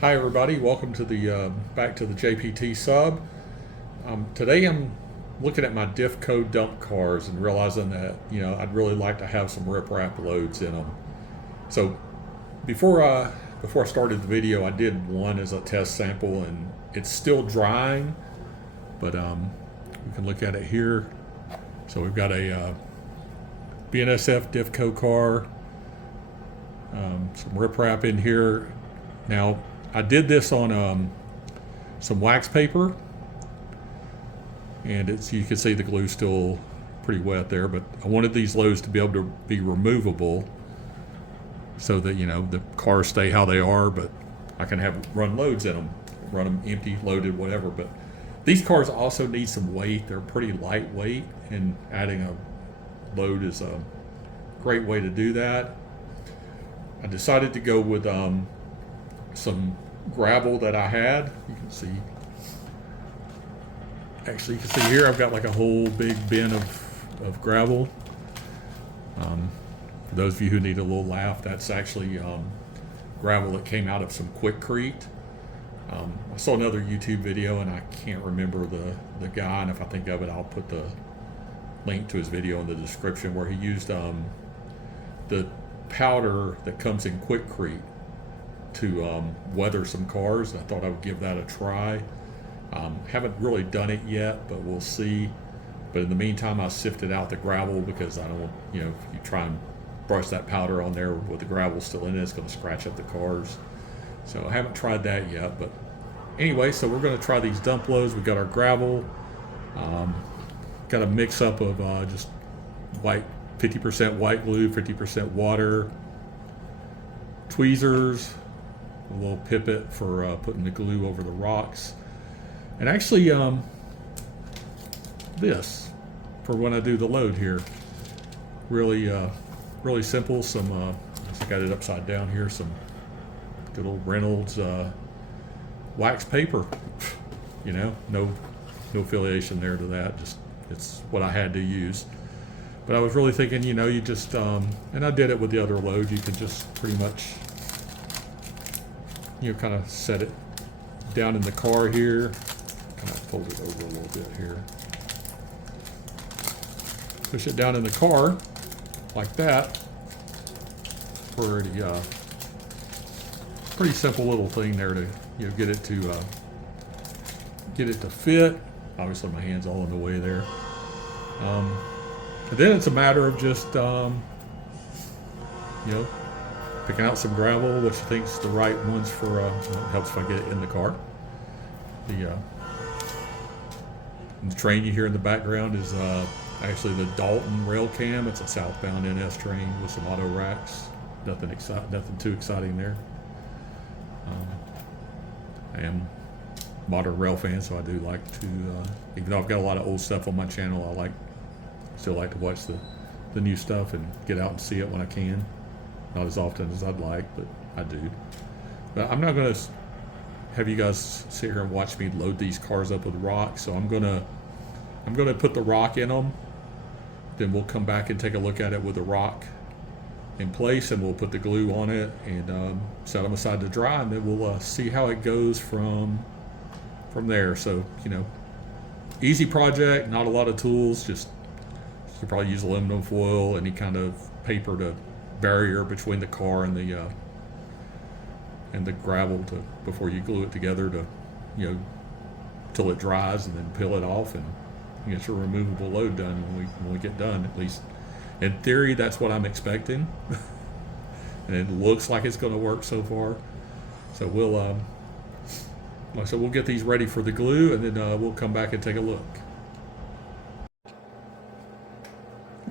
Hi everybody, welcome to the back to the JPT sub. Today I'm looking at my Difco Dump Cars and realizing that I'd really like to have some RipRap loads in them. So before I started the video, I did one as a test sample and it's still drying, but we can look at it here. So we've got a BNSF Difco car, some RipRap in here. Now I did this on some wax paper, and you can see the glue still pretty wet there, but I wanted these loads to be able to be removable so that the cars stay how they are, but I can run loads in them, run them empty, loaded, whatever. But these cars also need some weight. They're pretty lightweight, and adding a load is a great way to do that. I decided to go with some gravel that I had. You can see, actually you can see here I've got like a whole big bin of gravel. For those of you who need a little laugh, that's actually gravel that came out of some Quickcrete. I saw another YouTube video and I can't remember the guy, and if I think of it I'll put the link to his video in the description, where he used the powder that comes in Quickcrete to weather some cars. I thought I would give that a try. Haven't really done it yet, but we'll see. But in the meantime, I sifted out the gravel because I don't want, if you try and brush that powder on there with the gravel still in it, it's going to scratch up the cars. So I haven't tried that yet. But anyway, so we're going to try these dump loads. We got our gravel. Got a mix up of just 50% white glue, 50% water, tweezers, a little Pipet for putting the glue over the rocks, and actually this for when I do the load here. Really simple. Some I got it upside down here. Some good old Reynolds wax paper. No affiliation there to that. Just it's what I had to use. But I was really thinking, you just and I did it with the other load. You could just pretty much kind of set it down in the car here. Kind of fold it over a little bit here. Push it down in the car like that. Pretty simple little thing there to get it to fit. Obviously my hand's all in the way there. And then it's a matter of just picking out some gravel, which you think's the right ones for. It helps if I get it in the car. The train you hear in the background is actually the Dalton rail cam. It's a southbound NS train with some auto racks. Nothing too exciting there. I am a modern rail fan, so I do like to, even though I've got a lot of old stuff on my channel, still like to watch the new stuff and get out and see it when I can. Not as often as I'd like, but I do. But I'm not going to have you guys sit here and watch me load these cars up with rock. So I'm gonna put the rock in them. Then we'll come back and take a look at it with the rock in place, and we'll put the glue on it and set them aside to dry, and then we'll see how it goes from there. So easy project, not a lot of tools. Just you could probably use aluminum foil, any kind of paper to barrier between the car and the gravel before you glue it together to till it dries, and then peel it off and get your removable load done when we get done. At least in theory that's what I'm expecting. And it looks like it's going to work so far. So we'll we'll get these ready for the glue, and then we'll come back and take a look.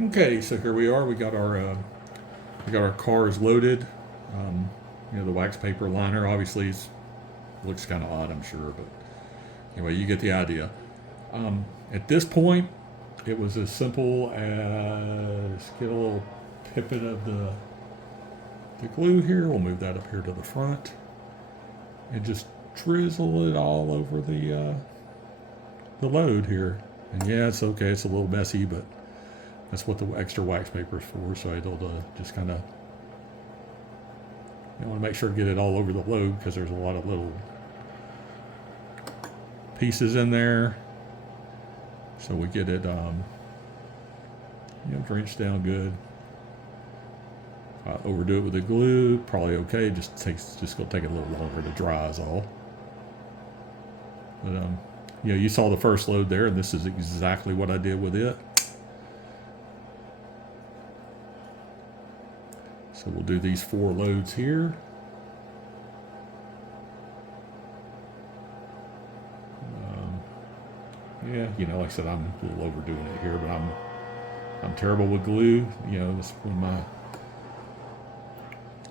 Okay, so here we are. We got our cars loaded. The wax paper liner obviously looks kind of odd, I'm sure, but anyway, you get the idea. At this point, it was as simple as get a little Pipet of the glue here. We'll move that up here to the front and just drizzle it all over the load here. And yeah, it's okay. It's a little messy, but that's what the extra wax paper is for, so it'll just kind of You want to make sure to get it all over the load because there's a lot of little pieces in there. So we get it, drenched down good. Overdo it with the glue, probably okay. Just gonna take a little longer to dry is all. But you saw the first load there, and this is exactly what I did with it. So we'll do these 4 loads here. Like I said, I'm a little overdoing it here, but I'm terrible with glue. This is one of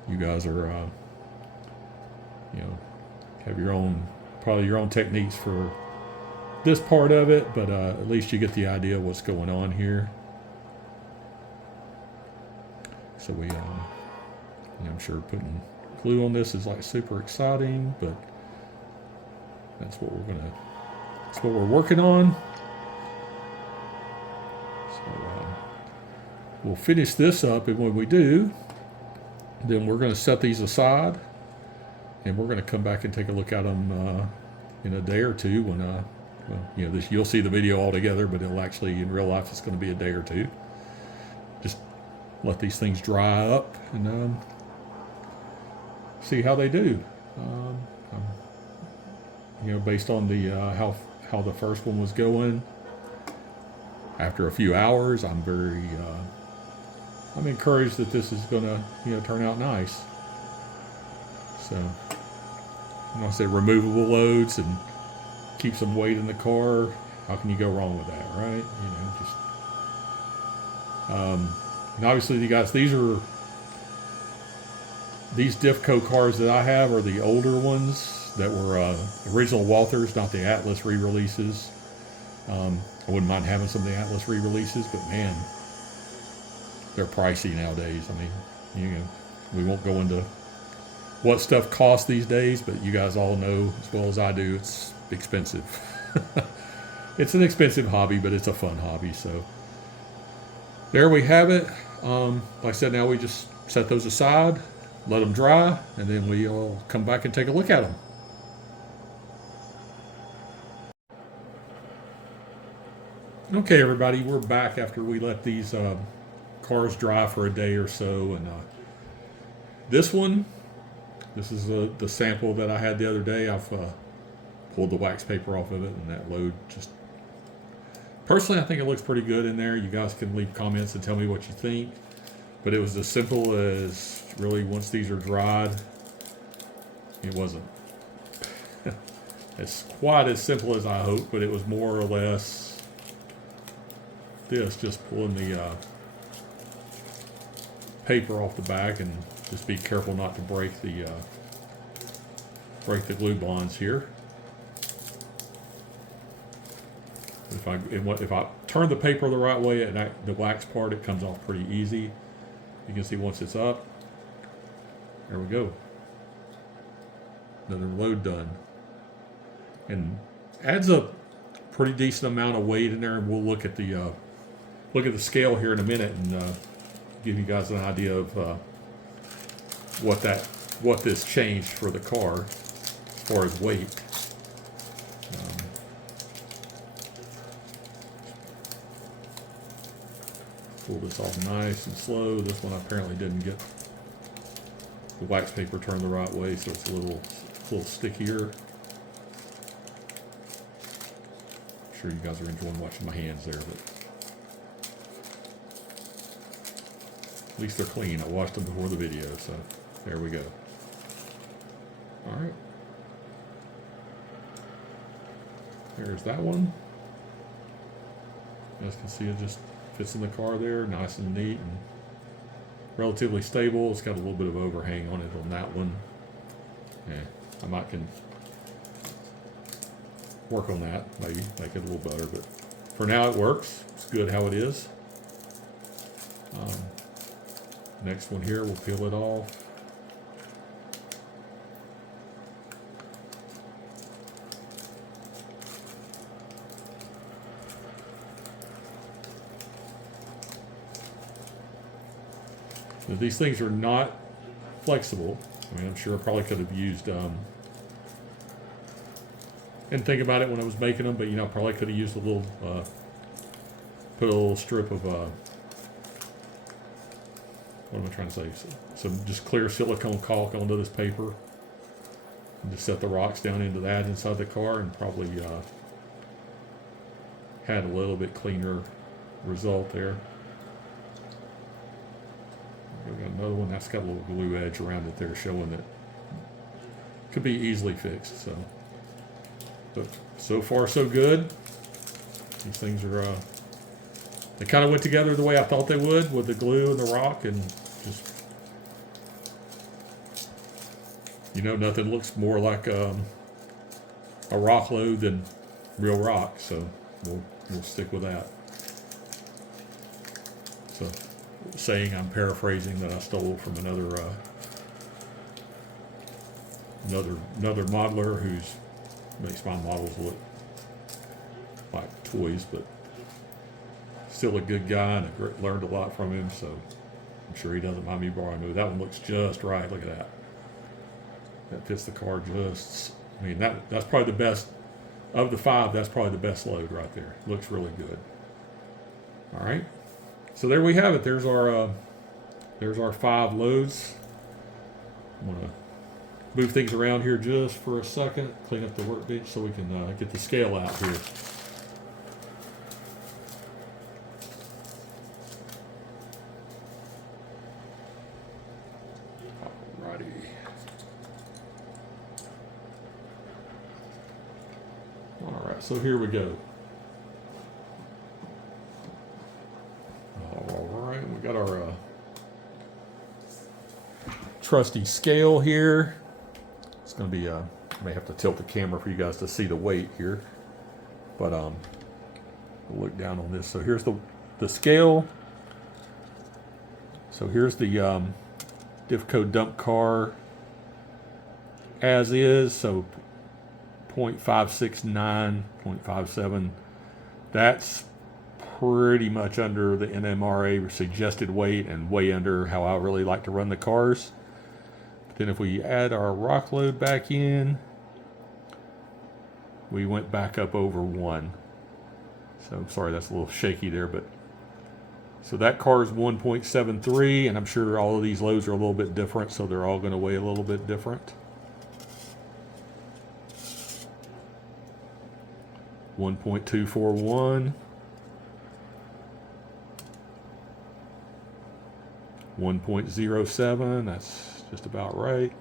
you guys are, have probably your own techniques for this part of it, but at least you get the idea of what's going on here. So I'm sure putting glue on this is like super exciting, but that's what we're working on. So we'll finish this up, and when we do, then we're going to set these aside, and we're going to come back and take a look at them in a day or two. When you'll see the video all together, but it'll actually in real life it's going to be a day or two. Just let these things dry up and see how they do. Based on the how the first one was going. After a few hours, I'm encouraged that this is going to turn out nice. So, I say removable loads and keep some weight in the car. How can you go wrong with that, right? And obviously, you guys, these Difco cars that I have are the older ones that were original Walthers, not the Atlas re-releases. I wouldn't mind having some of the Atlas re-releases, but man, they're pricey nowadays. I mean, we won't go into what stuff costs these days, but you guys all know as well as I do, it's expensive. It's an expensive hobby, but it's a fun hobby. So there we have it. Like I said, now we just set those aside, let them dry, and then we'll come back and take a look at them. Okay, everybody, we're back after we let these cars dry for a day or so, and this is the sample that I had the other day. I've pulled the wax paper off of it, and that load just personally, I think it looks pretty good in there. You guys can leave comments and tell me what you think, but it was as simple as really once these are dried, it wasn't it's quite as simple as I hoped, but it was more or less this, just pulling the paper off the back, and just be careful not to break the glue bonds here. If I turn the paper the right way, and the wax part, it comes off pretty easy. You can see once it's up, there we go. Another load done, and adds a pretty decent amount of weight in there. And we'll look at the scale here in a minute and give you guys an idea of what this changed for the car as far as weight. Pull this off nice and slow. This one apparently didn't get the wax paper turned the right way, so it's a little stickier. I'm sure you guys are enjoying watching my hands there, but at least they're clean. I washed them before the video, so there we go. All right. There's that one. You guys can see it just fits in the car there, nice and neat and relatively stable. It's got a little bit of overhang on it on that one. Yeah, I might can work on that, maybe make it a little better, but for now it works. It's good how it is. Next one here, we'll peel it off. Now, these things are not flexible. I mean, I'm sure I probably could have used, and think about it when I was making them, but you know, probably could have used a little, put a little strip of, what am I trying to say? Some just clear silicone caulk onto this paper. And just set the rocks down into that inside the car, and probably had a little bit cleaner result there. We got another one that's got a little glue edge around it there, showing that could be easily fixed. So, but so far so good. These things are they kind of went together the way I thought they would, with the glue and the rock, and just, you know, nothing looks more like a rock load than real rock. So we'll stick with that. So, saying, I'm paraphrasing, that I stole from another modeler who makes my models look like toys, but still a good guy, and I learned a lot from him. So I'm sure he doesn't mind me borrowing it. That one looks just right. Look at that. That fits the car just. I mean, that's probably the best of the 5. That's probably the best load right there. Looks really good. All right. So there we have it. There's our 5 loads. I'm gonna move things around here just for a second, clean up the workbench so we can get the scale out here. Alrighty. All right. So here we go. We got our trusty scale here. It's going to be, I may have to tilt the camera for you guys to see the weight here, but we'll look down on this. So here's the scale. So here's the Difco Dump Car as is. So 0.569, 0.57. That's pretty much under the NMRA suggested weight, and way under how I really like to run the cars. But then if we add our rock load back in, we went back up over 1. So sorry, that's a little shaky there, but so that car is 1.73, and I'm sure all of these loads are a little bit different, so they're all going to weigh a little bit different. 1.241. 1.07, that's just about right.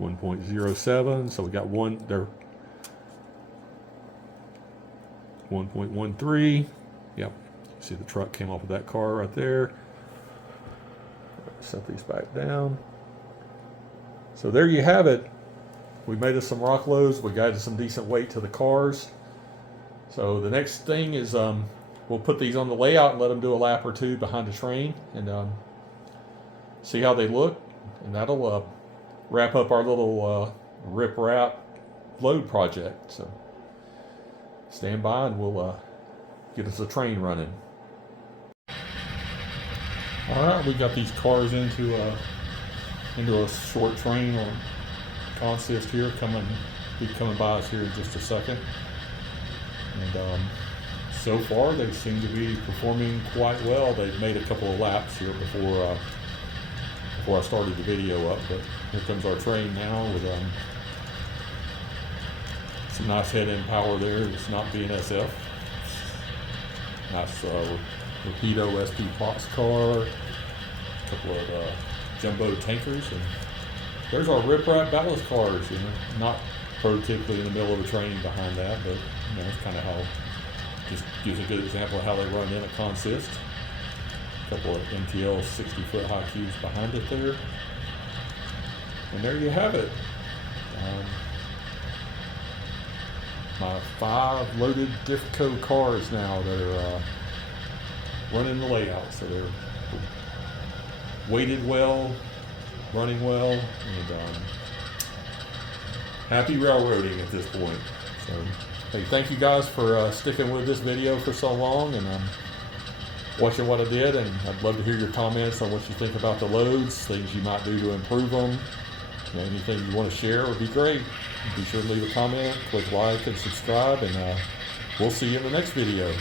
1.07, so we got one there. 1.13, yep. See the truck came off of that car right there. Set these back down. So there you have it. We made us some rock loads. We got some decent weight to the cars. So the next thing is we'll put these on the layout and let them do a lap or 2 behind the train, and see how they look, and that'll wrap up our little RipRap load project. So stand by and we'll get us a train running. All right, we got these cars into a short train or consist here, be coming by us here in just a second, and so far they seem to be performing quite well. They've made a couple of laps here before I started the video up, but here comes our train now with some nice head-end power there. It's not BNSF. Nice Rapido SP boxcar, a couple of jumbo tankers, and there's our RipRap ballast cars. You know, not prototypically in the middle of a train behind that, but you know, it's kind of how. Just gives a good example of how they run in a consist. A couple of MTL 60-foot high cubes behind it there. And there you have it. My 5 loaded Difco cars now that are running the layout. So they're weighted well, running well, and happy railroading at this point. So hey, thank you guys for sticking with this video for so long, and watching what I did, and I'd love to hear your comments on what you think about the loads, things you might do to improve them. Anything you want to share would be great. Be sure to leave a comment, click like and subscribe, and we'll see you in the next video.